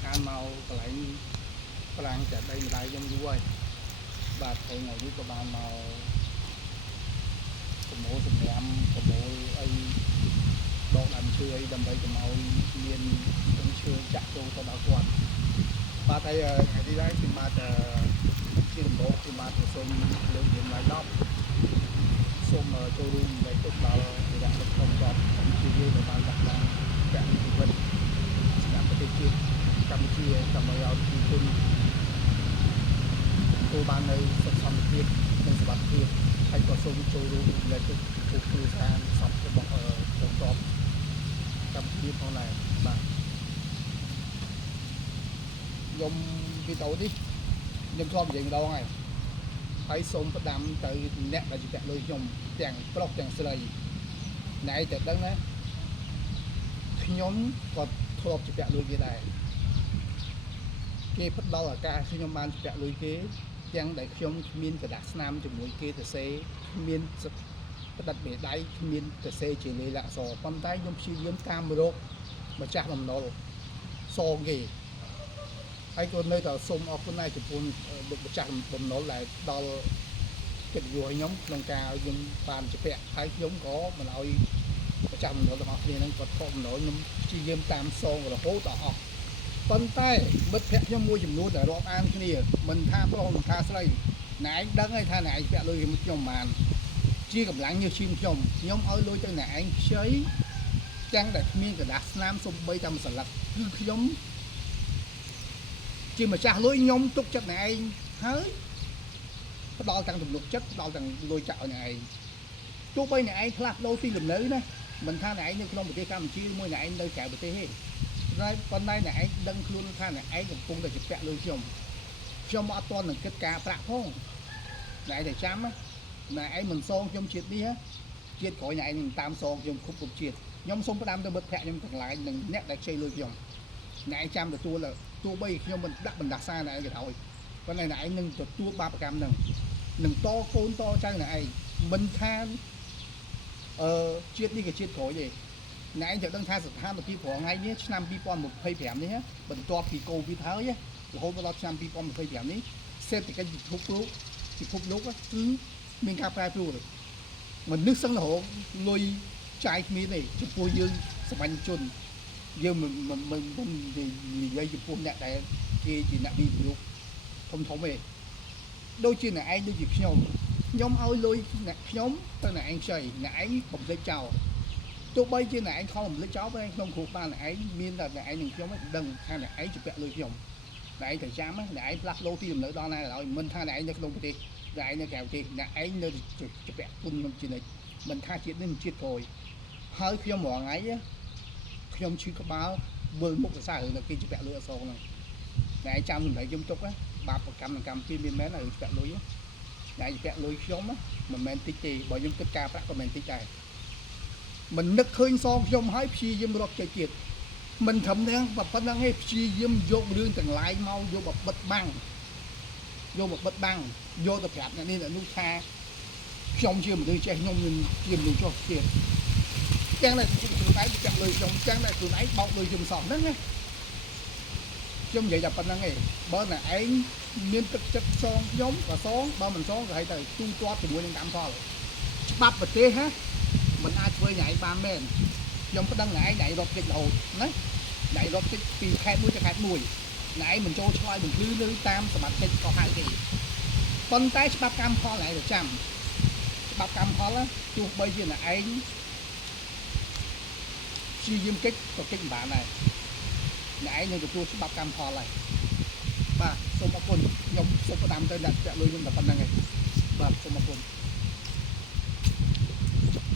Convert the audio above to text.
ខានមកកន្លែងប្រាំងតែដីម្ដាយខ្ញុំយូរហើយបាទថ្ងៃនេះក៏បានមកប្រមូលសម្រាមប្រមូលអីដកដើមឈើអីដើម្បីកុំឲ្យមានដើមឈើចាក់ចូលទៅដល់គាត់បាទហើយថ្ងៃនេះដែរខ្ញុំបាទជាដំបូងខ្ញុំបាទសូមលើកយើងឡើង10សូមចូលរួមនៃទឹកដល់វិរៈទឹកក្នុងតបជាយើងបានដាក់ឡើងពាក់ជីវិតសម្រាប់ប្រទេសជាតិកម្ពុជាដើម្បីឲ្យប្រជាជនទទួលបាននៅសុខសន្តិភាពនិងសុវត្ថិភាពហើយក៏សូមចូលរួមលើទឹកពួកគ្រួសារសពរបស់ក្នុងតបកម្ពុជាផងដែរបាទខ្ញុំវីដេអូនេះខ្ញុំធ្លាប់និយាយម្ដងហើយសូមផ្ដាំទៅអ្នកដែលជាពាក់លុយខ្ញុំទាំងប្រុសទាំងស្រីណែតែដឹងណាខ្ញុំក៏ធ្លាប់ជាពាក់លុយគេដែរគេផ្ដល់ឱកាសខ្ញុំបានជាពាក់លុយគេទាំងដែលខ្ញុំគ្មានក្រដាសស្នាមជាមួយគេទៅសេគ្មានផ្ដិតមេដៃគ្មានទៅសេជាលេខអក្សរប៉ុន្តែខ្ញុំព្យាយាមតាមរកម្ចាស់បំណុលសងគេហើយក៏នៅតែសូមអរគុណដែរចំពោះម្ចាស់បំណុលដែលដល់កិត្តិយសខ្ញុំក្នុងការឲ្យខ្ញុំបានជាពាក់ហើយខ្ញុំក៏មិនឲ្យម្ចាស់បំណុលទាំងអស់គ្នាហ្នឹងគាត់ខកបំណុលខ្ញុំព្យាយាមតាមសងរហូតដល់អស់ប៉ុន្តែមិត្តភ័ក្តិខ្ញុំមួយចំនួនដែលរាប់អានគ្នាមិនថាប្រុសមិនថាស្រីណែឯងដឹងហើយថាណែឯងពាក់លុយខ្ញុំបានជាកម្លាំងញើសឈាមខ្ញុំឲ្យលុយទៅណែឯងខ្ចីទាំងដែលគ្មានក្រដាសស្នាមសំបីតែមួយសន្លឹកគឺខ្ញុំជាម្ចាស់លុយខ្ញុំទុកចិត្តណែឯងហើយផ្ដល់ទាំងទំនុកចិត្តផ្ដល់ទាំងលុយចាក់ឲ្យណែឯងទោះបីណែឯងផ្លាស់ប្ដូរទីលំនៅណាមិនថាណែឯងនៅក្នុងប្រទេសកម្ពុជាមួយណែឯងនៅក្រៅប្រទេសទេតែប៉ុន្តែណែឯងដឹងខ្លួនថាណែឯងកំពុងតែជាពាក់លុយខ្ញុំអត់ទាន់នឹងគិតការប្រាក់ផងណែឯងតែចាំណែឯងមិនសងខ្ញុំជាតិនេះជាតិក្រោយណែឯងនឹងតាមសងខ្ញុំគ្រប់ជាតិខ្ញុំសូមផ្ដាំទៅមិត្តភ័ក្តិខ្ញុំទាំងឡាយនិងអ្នកដែលខ្ចីលុយខ្ញុំណែឯងចាំទទួលទោះបីខ្ញុំមិនដាក់បណ្ដាសាណែឯងក៏ដោយប៉ុន្តែណែឯងនឹងទទួលបាបកម្មនឹងតកូនតចៅណែឯងមិនថាជាតិនេះក៏ជាតិក្រោយទេណែឯងត្រូវដឹងថាស្ថានភាពប្រហែលនេះឆ្នាំ2025នេះបន្ទាប់ពីកូវីដហើយរហូតដល់ឆ្នាំ2025នេះសេដ្ឋកិច្ចពិភពលោកគឺមានការប្រែប្រួលមនុស្សសឹងរហូតលុយចាយគ្មានទេចំពោះយើងសាមញ្ញជនយើងមិននិយាយចំពោះអ្នកដែលគេជាអ្នកវិនិយោគធំទេដូចជាអ្នកឯងដូចជាខ្ញុំឲ្យលុយអ្នកខ្ញុំទៅអ្នកឯងខ្ចីអ្នកឯងបំភ្លេចចោលទោះបីជាអ្នកឯងខំបំភ្លេចចោលតែក្នុងគ្រូបានអ្នកឯងមានតែអ្នកឯងនឹងខ្ញុំដឹងថាអ្នកឯងជាពាក់លុយខ្ញុំអ្នកឯងត្រូវចាំអ្នកឯងផ្លាស់ប្ដូរទីលំនៅដល់ណាឡើយមិនថាអ្នកឯងនៅក្នុងប្រទេសអ្នកឯងនៅក្រៅប្រទេសអ្នកឯងនៅជាពាក់គុណខ្ញុំជានិច្ចមិនថាជាតិនេះជាតិក្រោយហើយខ្ញុំរាល់ថ្ងៃខ្ញុំឈឺក្បាលមើលមុខសរសើរនៅគេជាពាក់លុយអសងហ្នឹងអ្នកឯងចាំសម្ដីខ្ញុំទុកបាបកម្មនឹងកម្មជាមានមែនហើយពាក់លុយអ្នកឯងពាក់លុយខ្ញុំមិនមែនតិចទេបើខ្ញុំគិតការប្រាក់ក៏មិនតិចដែរមិននឹកឃើញសងខ្ញុំហើយព្យាយាមរកចេញទៀតមិនត្រឹមតែប៉ុណ្្នឹងទេព្យាយាមយករឿងទាំងឡាយមកយកមកបិទបាំងយកទៅប្រាប់អ្នកនេះអ្នកនោះថាខ្ញុំជាមនុស្សចេះខ្ញុំជាមនុស្សចោះទៀតទាំងតែខ្លួនឯងចាក់លុយខ្ញុំទាំងតែខ្លួនឯងបោកលុយខ្ញុំសោះហ្នឹងណាខ្ញុំនិយាយតែប៉ុណ្្នឹងឯងបើតែឯងមានទឹកចិត្តសងខ្ញុំក៏សងបើមិនសងក៏ឲ្យទៅទូទាត់ជាមួយនឹងកម្មផលច្បាប់ប្រទេសណាមិនអាចធ្វើញ៉ៃបានមែនខ្ញុំប្តឹងណែឯងរត់តិចរហូតណាណែរត់តិចពីខេត្តមួយទៅខេត្តមួយណែឯងមិនចូលឆ្លើយបង្លឺលើតាមសមត្ថកិច្ចក៏ហៅទេប៉ុន្តែច្បាប់កម្មផលណែទៅចាំច្បាប់កម្មផលទោះបីជាណែឯងព្យាយាមកិច្ចក៏កិច្ចមិនបានដែរណែឯងនឹងទទួលច្បាប់កម្មផលហើយបាទសូមអរគុណខ្ញុំសូមផ្ដាំទៅអ្នកចាក់លុយខ្ញុំតែប៉ុណ្្នឹងឯងបាទសូមអរគុណ